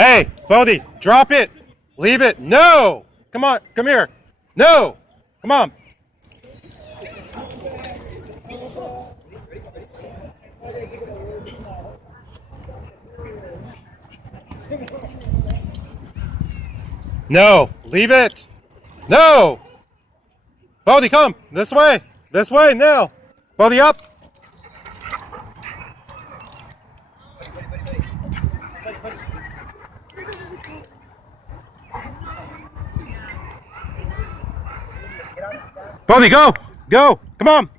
Hey, Bodie, drop it. Leave it. No. Come on, come here. No. Come on. No, leave it. No. Bodie, come. This way. This way, now. Bodie, up. Bodie, go. Go. Come on.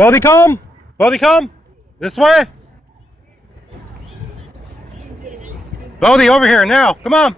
Bodie, come. Bodie, come. This way. Bodie, over here now. Come on.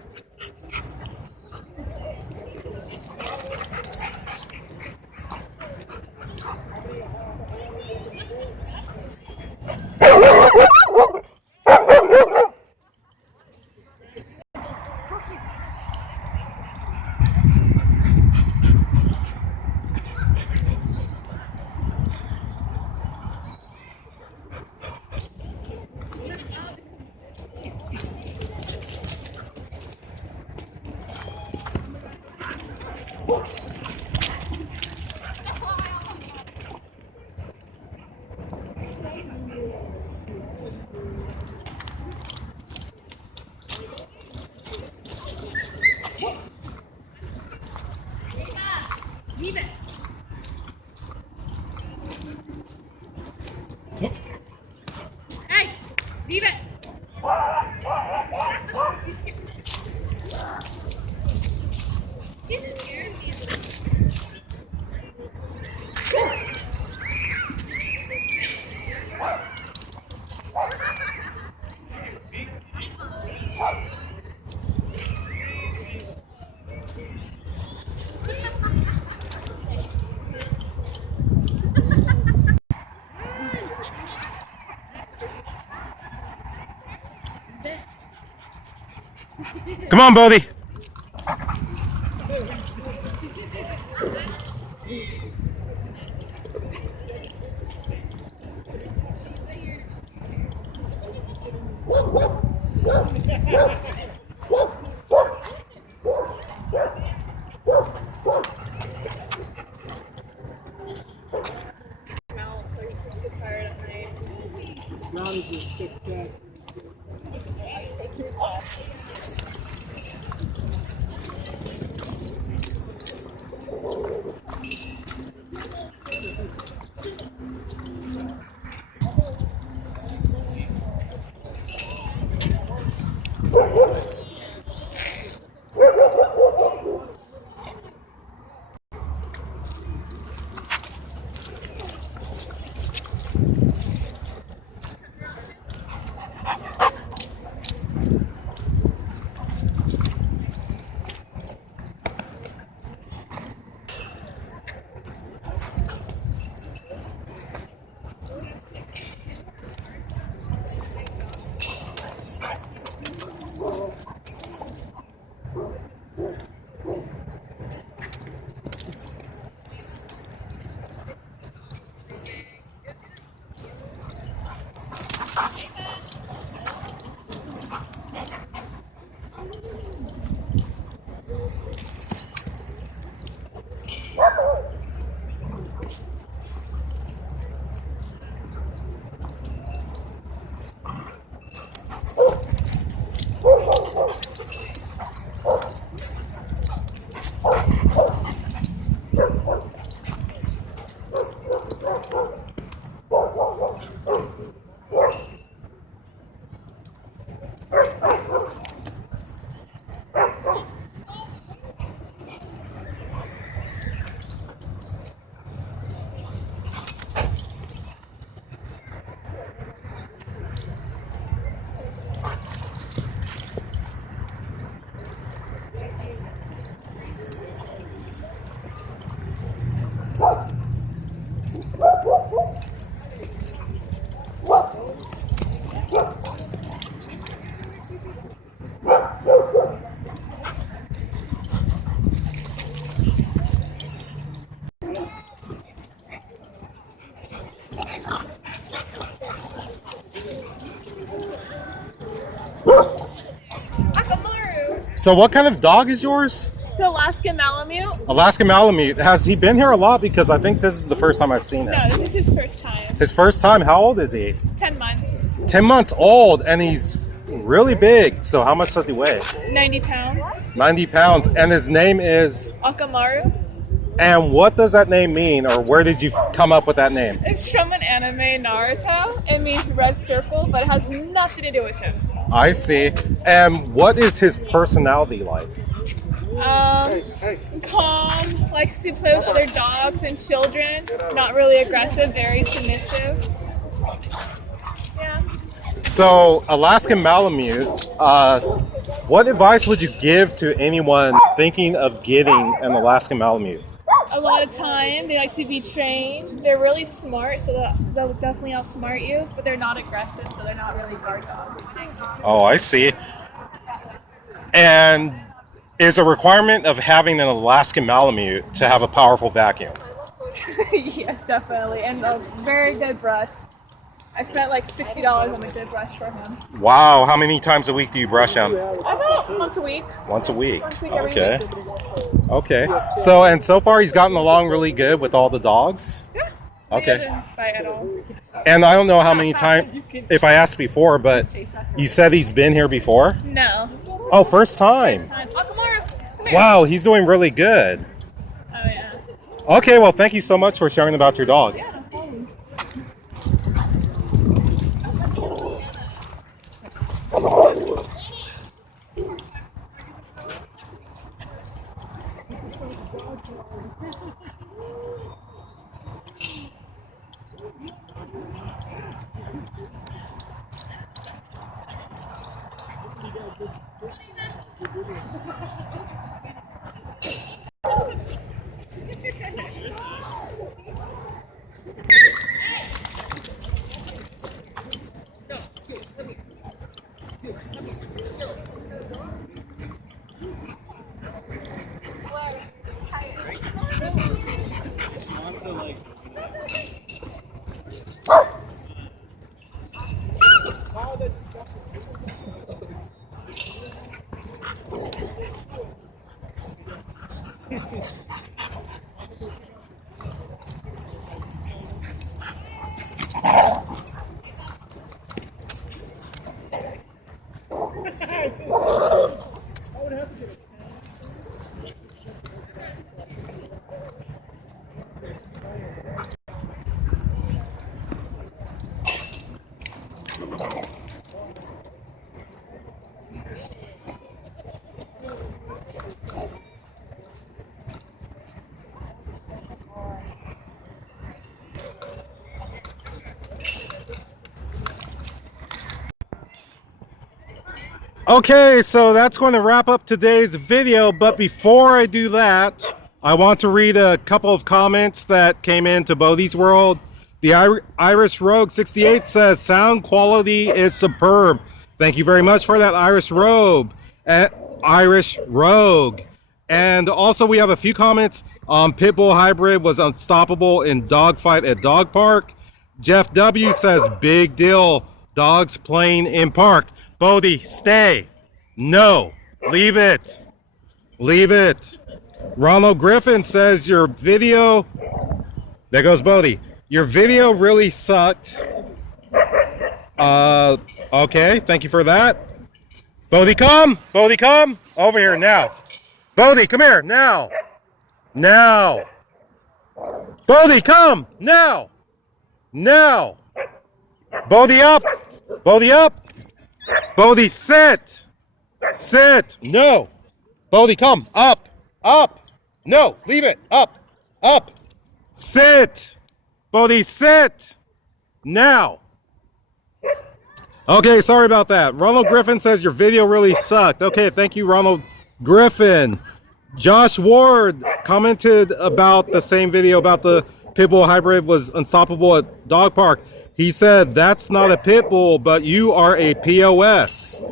Come on, Bodhi. Akamaru. So what kind of dog is yours? It's Alaskan Malamute. Alaskan Malamute. Has he been here a lot? Because I think this is the first time I've seen him. No, this is his first time. His first time? How old is he? 10 months. 10 months old, and he's really big. So how much does he weigh? 90 pounds. 90 pounds. And his name is... Akamaru. And what does that name mean, or where did you come up with that name? It's from an anime, Naruto. It means red circle, but it has nothing to do with him. I see. And what is his personality like? Calm, likes to play with other dogs and children. Not really aggressive, very submissive. Yeah. So, Alaskan Malamute, what advice would you give to anyone thinking of getting an Alaskan Malamute? A lot of time, they like to be trained. They're really smart, so they'll definitely outsmart you, but they're not aggressive, so they're not really guard dogs. Oh, I see. And is a requirement of having an Alaskan Malamute to have a powerful vacuum? Yes, definitely, and a very good brush. I spent like $60 on a good brush for him. Wow, how many times a week do you brush him? About once a week. Once a week. Once a week, every Okay. week. Okay. So far he's gotten along really good with all the dogs? Yeah. Okay. He doesn't bite at all. And I don't know how many times, if I asked before, but you said he's been here before? No. Oh, first time. Akamaru, come here. Wow, he's doing really good. Oh yeah. Okay, well, thank you so much for sharing about your dog. Yeah, no problem. Okay, so that's going to wrap up today's video, but before I do that, I want to read a couple of comments that came into Bodhi's World. The Irish Rogue 68 says, sound quality is superb. Thank you very much for that, Irish Rogue. Irish Rogue. And also we have a few comments. Pitbull Hybrid was unstoppable in dogfight at dog park. Jeff W says, big deal, dogs playing in park. Bodhi, stay. No, leave it. Leave it. Ronald Griffin says your video, there goes Bodhi. Your video really sucked. Okay, thank you for that. Bodhi, come. Bodhi, come. Over here now. Bodhi, come here now. Now. Bodhi, come now. Now. Bodhi up. Bodhi up. Bodhi, sit. Sit. No. Bodhi, come. Up. Up. No. Leave it. Up. Up. Sit. Bodhi, sit. Now. Okay, sorry about that. Ronald Griffin says your video really sucked. Okay, thank you, Ronald Griffin. Josh Ward commented about the same video about the Pitbull Hybrid was unstoppable at dog park. He said, that's not a pit bull, but you are a POS.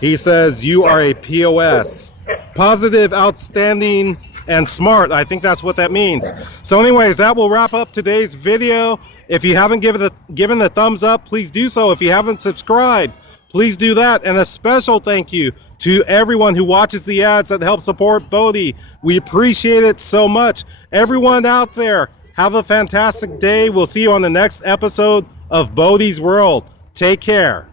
He says, you are a POS. Positive, outstanding, and smart. I think that's what that means. So anyways, that will wrap up today's video. If you haven't given the thumbs up, please do so. If you haven't subscribed, please do that. And a special thank you to everyone who watches the ads that help support Bodhi. We appreciate it so much. Everyone out there, have a fantastic day. We'll see you on the next episode of Bodhi's World. Take care.